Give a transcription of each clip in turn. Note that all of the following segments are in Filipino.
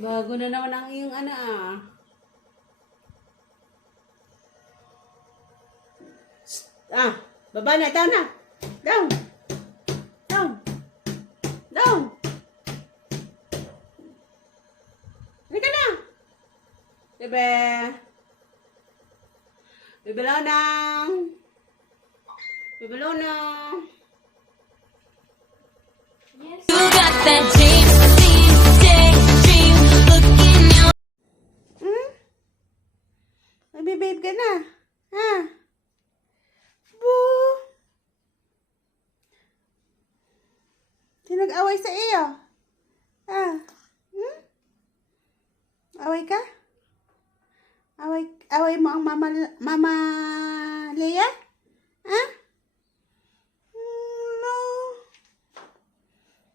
Bago na naman ang iyong ano ah. Ah, baba na, down na. Down. Down. Down. Halika na. Bebe. Bebe Lona. Bebe Lona. You got that dream, daydream, looking out. Babe ka na. Ha? Boo. Sinag-away sa iyo. Ah. Away ka? Away mo ang mama Leia? Ha? No.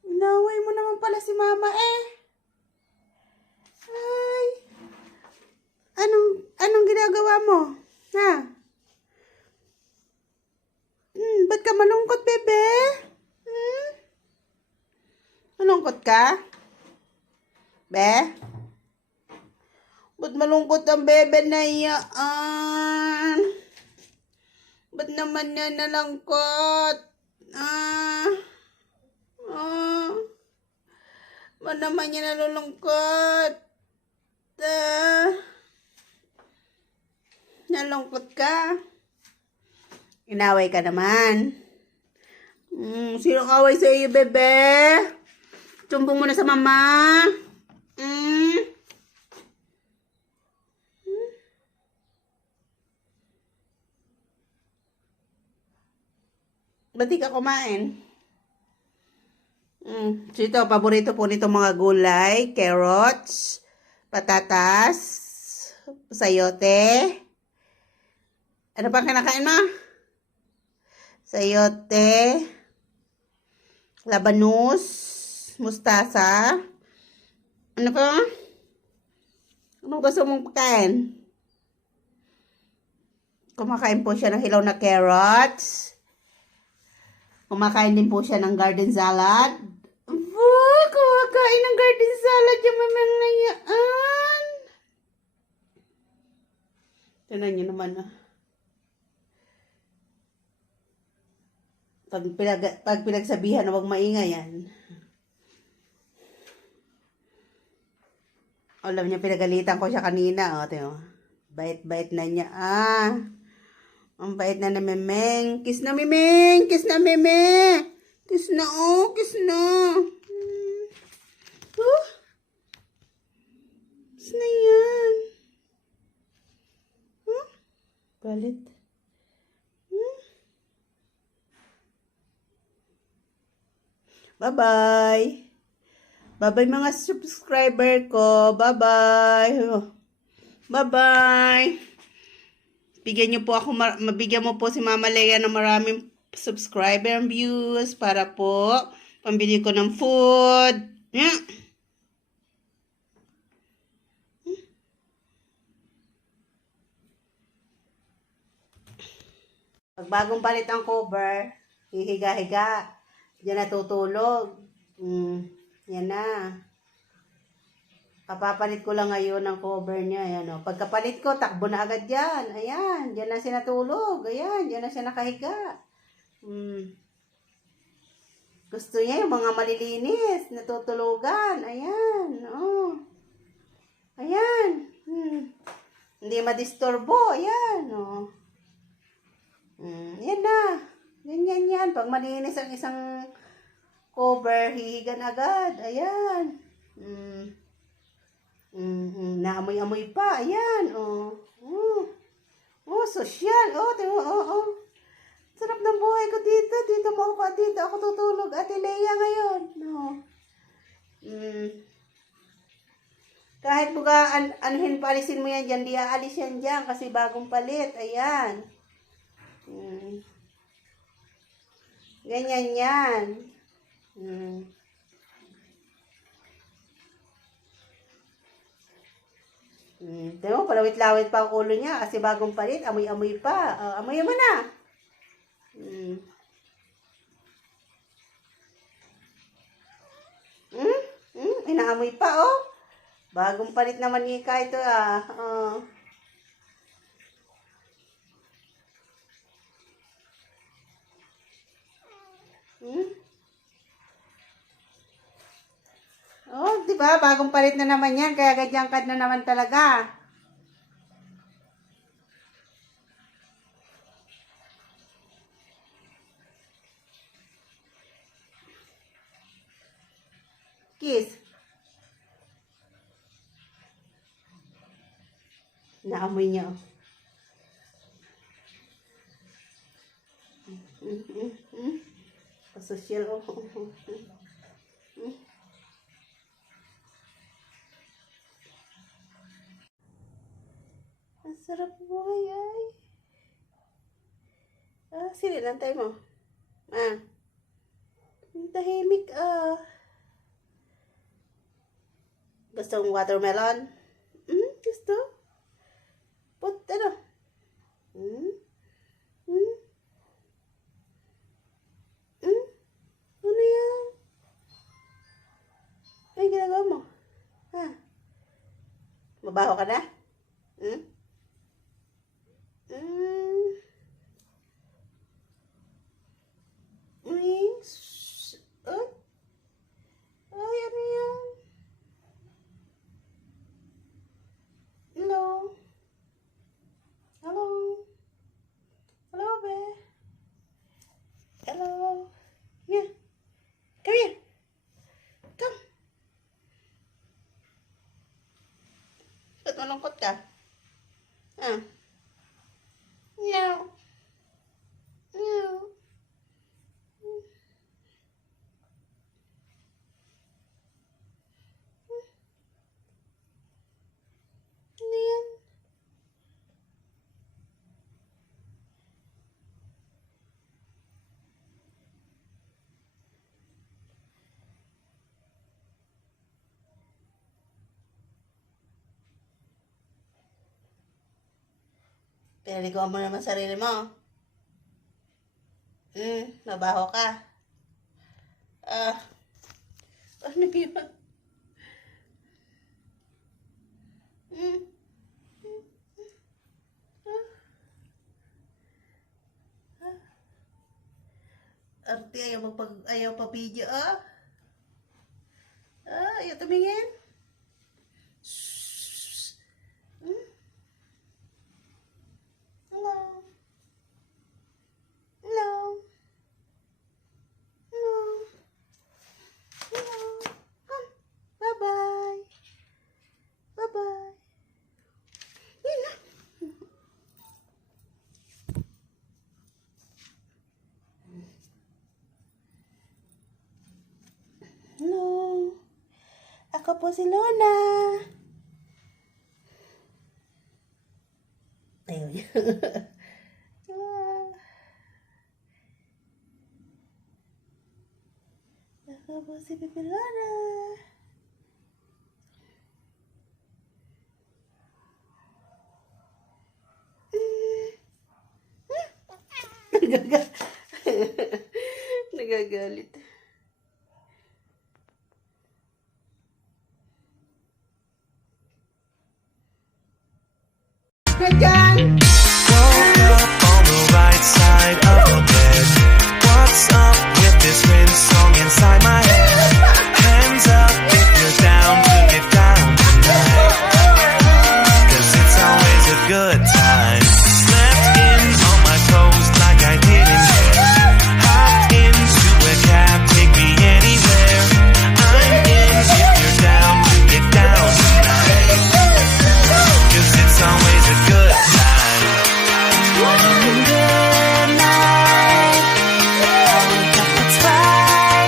Inaway mo naman pala si mama eh. Ay. Anong ginagawa mo? Ha? Ba't ka malungkot, bebe? Malungkot ka? Be? Ba't malungkot ang bebe na iyaan? Ba't naman niya nalangkot? Ba't naman niya nalulungkot? Nalungkot ka? Inaway ka naman. Sinong away sa iyo, bebe? Tumbong mo na sa mama. Ba't di ka kumain? So ito, paborito po nito mga gulay, carrots, patatas, sayote. Ano pang kinakain mo? Sayote, labanus, mustasa. Ano pa? Anong gusto mong pagkain? Kumakain po siya ng hilaw na carrots. Kumakain din po siya ng garden salad. Kumakain ng garden salad yung mamang nayaan. Tignan niyo naman ah. Pag pinagsabihan na huwag maingay yan. Alam niya, pinagalitan ko siya kanina. O, tingnan mo. Bait-bait na niya. Ang bait na Memeng. Kiss na, Memeng! Kiss na, Meme! Kiss na, oh! Kiss na! Kiss na yan. Galit. Bye-bye! Bye-bye mga subscriber ko! Bye-bye! Bye-bye! Bigyan niyo po ako, mabigyan mo po si Mama Leia ng maraming subscriber and views para po pambili ko ng food. Pag bagong palit ang cover, hihiga-higa. Diyan natutulog. Yan na. Kapapalit ko lang ngayon ang cover niya. Ayan, o. Pagkapalit ko, takbo na agad yan. Ayan, diyan na siya natulog. Ayan, diyan na siya nakahiga. Gusto niya yung mga malilinis, natutulugan. Ayan, oh. Ayan. Hindi madisturbo. Ayan, oh. Yan na. Ganyan yan. Pag malinis ang isang cover, hihigan agad. Ayan. Naamoy-amoy pa. Ayan. Sosyal. Sarap ng buhay ko dito. Dito mo ako. Dito ako tutulog. Ate Leia ngayon. Kahit buga anuhin palisin mo yan dyan. Di aalis yan dyan. Kasi bagong palit. Ayan. Ganyan yan. Tingnan mo, palawit-lawit pa ang ulo niya kasi bagong palit, amoy-amoy pa. Amoy mo na. Inaamoy pa, oh. Bagong palit na manika ito ah. Hmm? Oh, di ba? Bagong palit na naman yan. Kaya ganyan kad na naman talaga. Kiss. Naamoy niya. Pasosyal. Ang sarap buhay ay. Sili lang tayo mo. Ang tahimik Gusto mong watermelon? Gusto? Put, ano? Ano yan? Ay, ginagawa mo? Mabaho ka na? Ay, ano yan? Hello? Hello? Hello, be? Hello? Yeah. Come here. Come. Ba't malungkot ka? Meow. Meow. Ano yan? Pinaligawan mo naman sarili mo. Nabaho ka. Ano yun? Arte, ayaw pa video, ayaw tumingin. Hello. Hello. Hello. Hello. Come. Bye-bye. Bye-bye. Yun na. Hello. Ako po si Lona. Ayaw niya. Ako po si Pipi Lona. Nagagalit. Diyan! Woke up on the right side of the bed. What's up with this Prince song inside my head? Hands up if you're down to get down tonight. 'Cause it's always a good time. Slept in on my toes like I didn't care. Hopped into a cab, take me anywhere. I'm in if you're down to get down tonight. 'Cause it's always a good time. In the night, I wake up at twilight.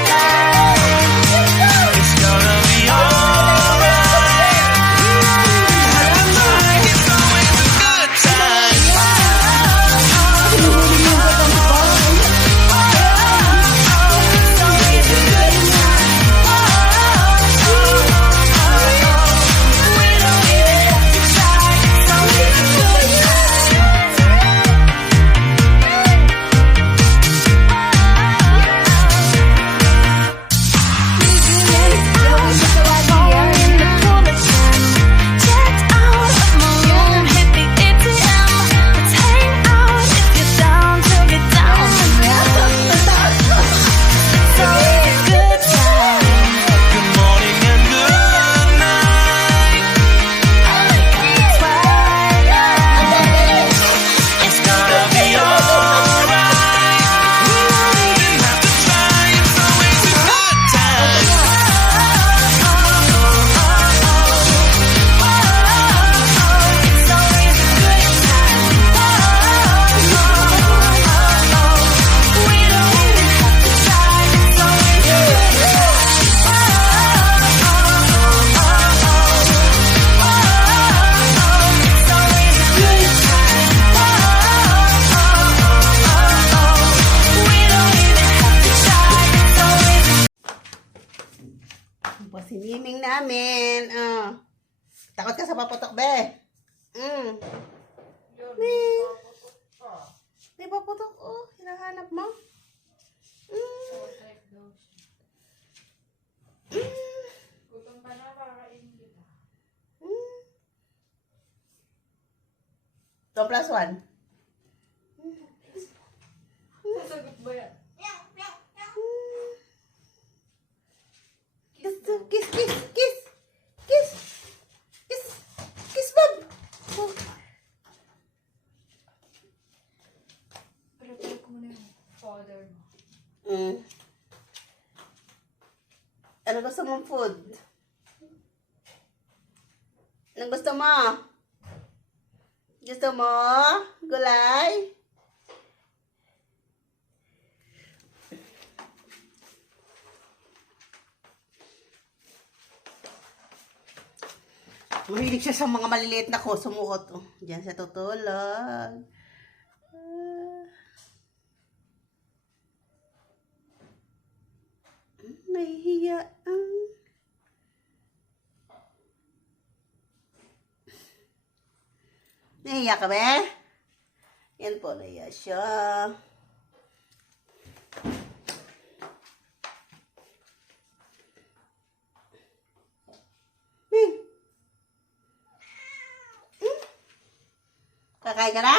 Si Miming namin. Takot ka sa paputok, be. May paputok. Oh, hinahanap mo. Gutom ka na, kakainin kita. 2 plus 1. Sasagot ba yan? Kiss, kiss, kiss, kiss. Kiss. Kiss. Kiss, Bob. Oh. Pero try ko muna yung father mo. Ano gusto mong food? Ano gusto mo? Gusto mo? Gulay? Mahilig siya sa mga maliliit na ko. Sumuot. Oh. Diyan siya tutulog. Nahihiya. Nahihiya ka ba? Yan po, nahihiya siya. Kakain ka na?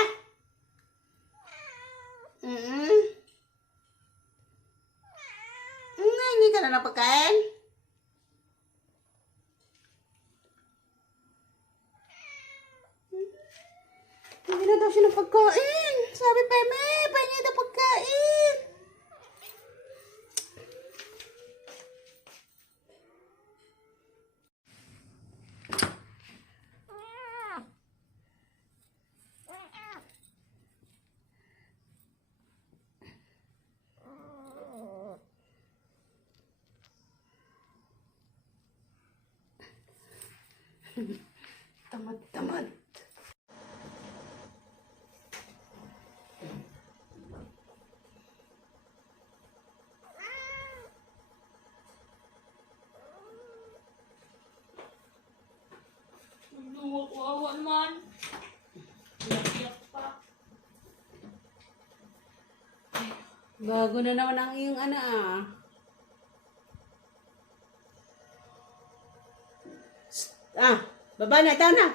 Hindi ka na ng pagkain? Hindi na daw siya ng pagkain. Sabi pa, pahingi daw pagkain. Tamad. Wawa naman. Iyak pa. Bago na naman ang iyong baba na, down na.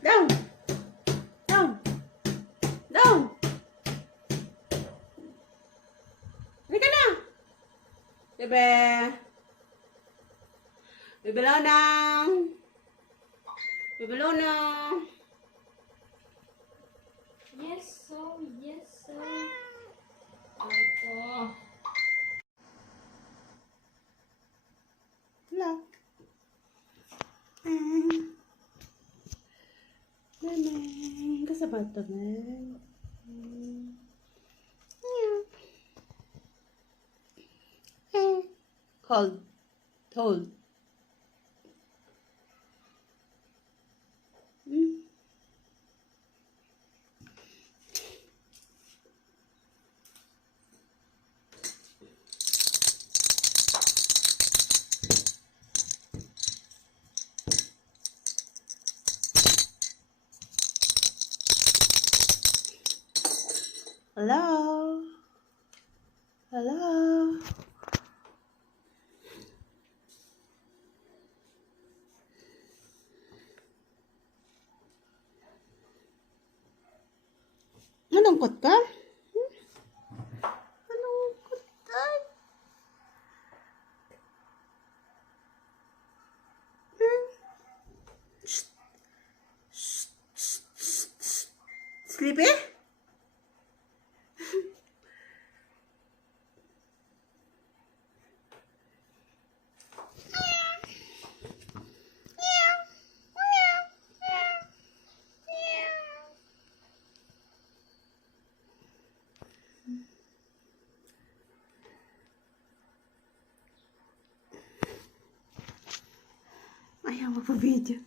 Down. Halika na. Bebe. Bebe Lona. Yes, so. Ito. Wala. Nanay, kasabot to na. Cold. Hello? Malungkot ka? Malungkot ka? Sleepy? Ayaw magpa-video.